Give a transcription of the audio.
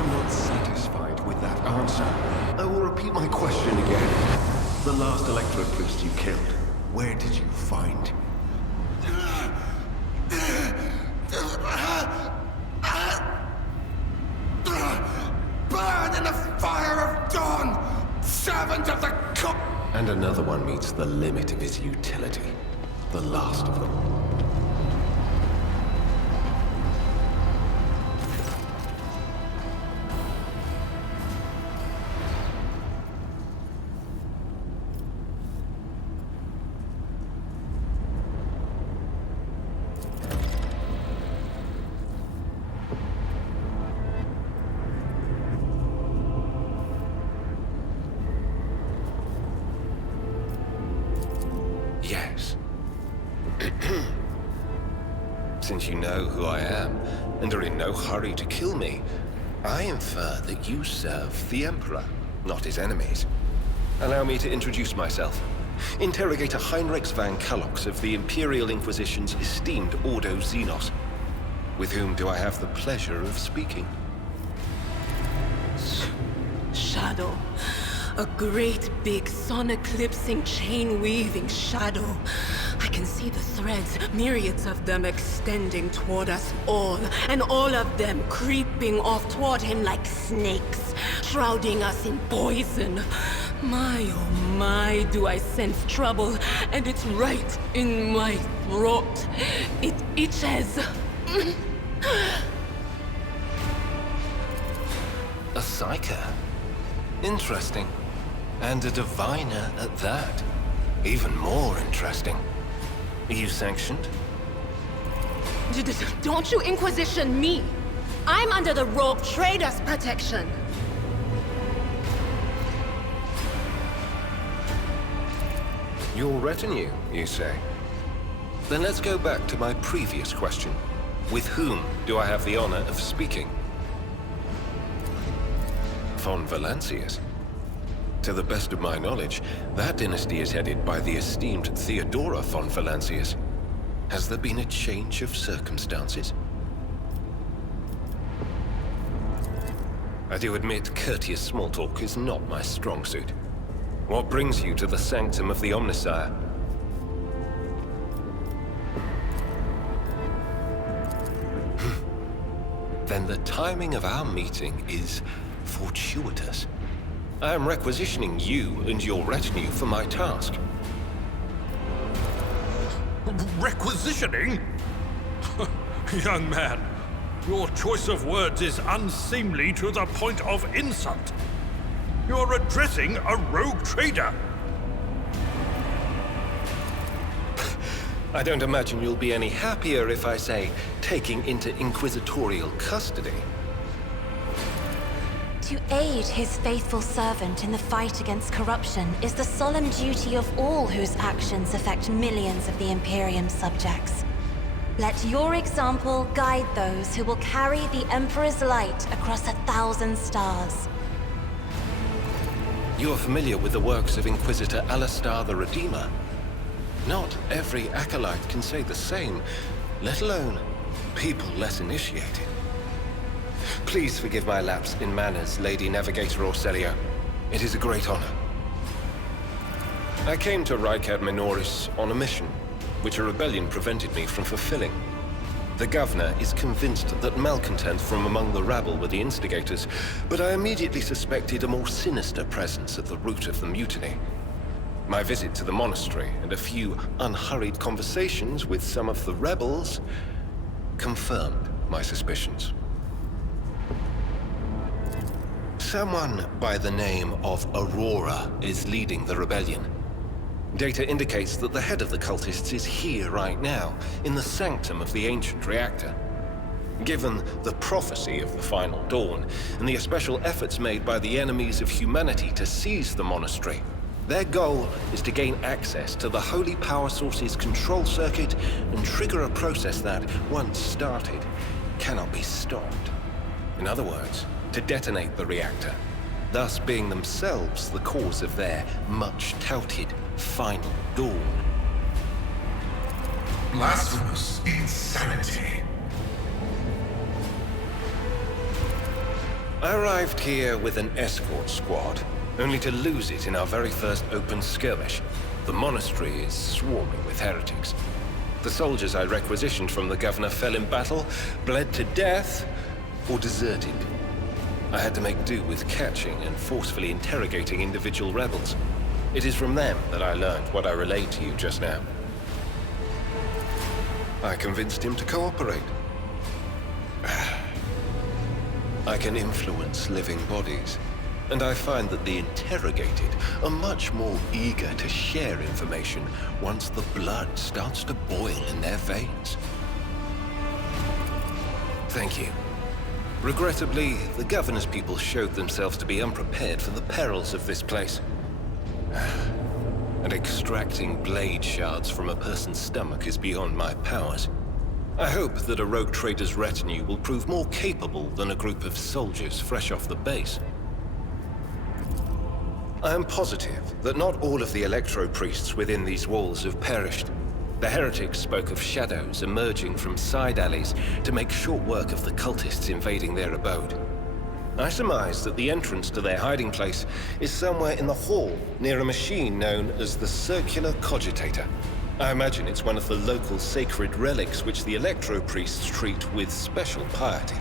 I'm not satisfied with that answer. I will repeat my question again. The last electro priest you killed, where did you find? Burn in the fire of dawn, servant of the cook. And another one meets the limit of his utility. The last of them. Yes. Since you know who I am, and are in no hurry to kill me, I infer that you serve the Emperor, not his enemies. Allow me to introduce myself. Interrogator Heinrix van Calox of the Imperial Inquisition's esteemed Ordo Xenos. With whom do I have the pleasure of speaking? Shadow. A great big sun-eclipsing, chain-weaving shadow. I can see the threads, myriads of them extending toward us all, and all of them creeping off toward him like snakes, shrouding us in poison. My, oh my, do I sense trouble, and it's right in my throat. It itches. A psyker? Interesting. And a diviner at that. Even more interesting. Are you sanctioned? Don't you Inquisition me! I'm under the rogue trader's protection! Your retinue, you say? Then let's go back to my previous question. With whom do I have the honor of speaking? Von Valancius. To the best of my knowledge, that dynasty is headed by the esteemed Theodora von Valancius. Has there been a change of circumstances? I do admit courteous small talk is not my strong suit. What brings you to the sanctum of the Omnissiah? Then the timing of our meeting is fortuitous. I am requisitioning you and your retinue for my task. Requisitioning? Young man, your choice of words is unseemly to the point of insult. You're addressing a rogue trader. I don't imagine you'll be any happier if I say taking into inquisitorial custody. To aid his faithful servant in the fight against corruption is the solemn duty of all whose actions affect millions of the Imperium's subjects. Let your example guide those who will carry the Emperor's light across 1,000 stars. You are familiar with the works of Inquisitor Alistar the Redeemer. Not every acolyte can say the same, let alone people less initiated. Please forgive my lapse in manners, Lady Navigator Orselio. It is a great honor. I came to Ricad Minoris on a mission, which a rebellion prevented me from fulfilling. The governor is convinced that malcontents from among the rabble were the instigators, but I immediately suspected a more sinister presence at the root of the mutiny. My visit to the monastery and a few unhurried conversations with some of the rebels confirmed my suspicions. Someone by the name of Aurora is leading the rebellion. Data indicates that the head of the cultists is here right now, in the sanctum of the ancient reactor. Given the prophecy of the final dawn, and the special efforts made by the enemies of humanity to seize the monastery, their goal is to gain access to the holy power source's control circuit and trigger a process that, once started, cannot be stopped. In other words, to detonate the reactor, thus being themselves the cause of their much-touted final dawn. Blasphemous insanity. I arrived here with an escort squad, only to lose it in our very first open skirmish. The monastery is swarming with heretics. The soldiers I requisitioned from the governor fell in battle, bled to death, or deserted. I had to make do with catching and forcefully interrogating individual rebels. It is from them that I learned what I relayed to you just now. I convinced him to cooperate. I can influence living bodies, and I find that the interrogated are much more eager to share information once the blood starts to boil in their veins. Thank you. Regrettably, the governor's people showed themselves to be unprepared for the perils of this place. And extracting blade shards from a person's stomach is beyond my powers. I hope that a rogue trader's retinue will prove more capable than a group of soldiers fresh off the base. I am positive that not all of the electro-priests within these walls have perished. The heretics spoke of shadows emerging from side alleys to make short work of the cultists invading their abode. I surmise that the entrance to their hiding place is somewhere in the hall, near a machine known as the Circular Cogitator. I imagine it's one of the local sacred relics which the electro-priests treat with special piety.